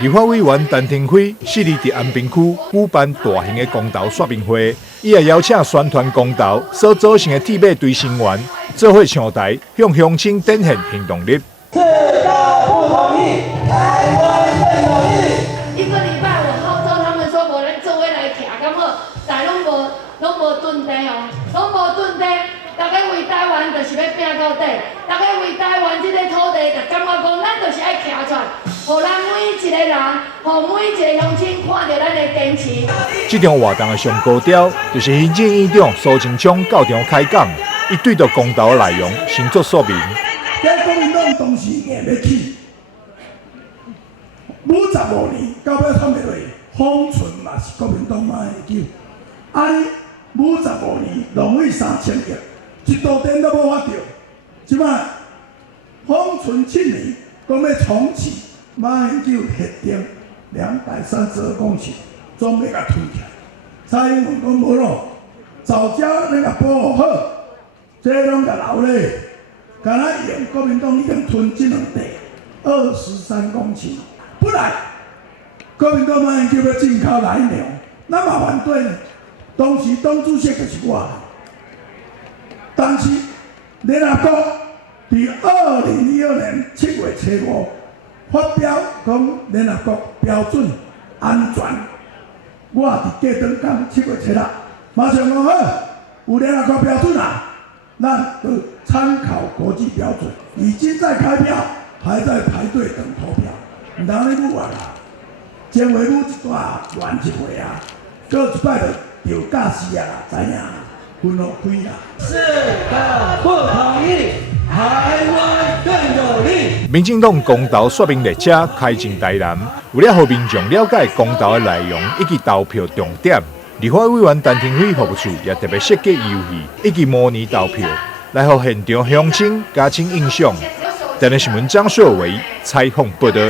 立法委员陈廷辉昔日伫安平区举办大型的公投说明会，伊也邀请宣传公投所组成的铁马队成员，做伙上台向乡亲展现行动力。自高不同意，台湾更同意。一个礼拜我号召他们说，无人做伙来徛，咁好，但拢无蹲地哦，拢无蹲地。大家为台湾就是要拼到底，大家为台湾这个土地，就感觉讲咱就是爱徛出来，互咱每一个人，互每一个乡亲看到咱的坚持。这场活动的上高潮，就是行政院长苏贞昌到场开讲，伊对着公投的内容先作说明。在国民党当时硬要起，55年到尾创袂落，封存嘛是国民党嘛会救，安尼55年浪费3000亿。一度电都无法着，即摆封存7年，讲要重启马英九核电232公顷，总要甲推起来。蔡英文讲无咯，早家你甲保护好，这拢甲留咧，敢若用国民党已经吞这两地23公顷，本来国民党马英九要进口来苗，咱嘛反对呢。当时党主席就是我。但是联合国伫2012年7月7日发表讲联合国标准安全，我伫过长讲7月7日，马上讲好，有联合国标准啊，咱就参考国际标准，已经在开票，还在排队等投票，唔通安尼舞啊啦，前回舞一段完一回啊，过一摆就驾驶啊啦，知影？分落开啦！是的，不同意，台湾更有利。民进党公投说明列车开进台南，为了让民众了解公投的内容以及投票重点，立法委员陈廷辉服务处也特别设计游戏以及模拟投票，来让现场乡亲加深印象。台南新闻张硕维采访报道。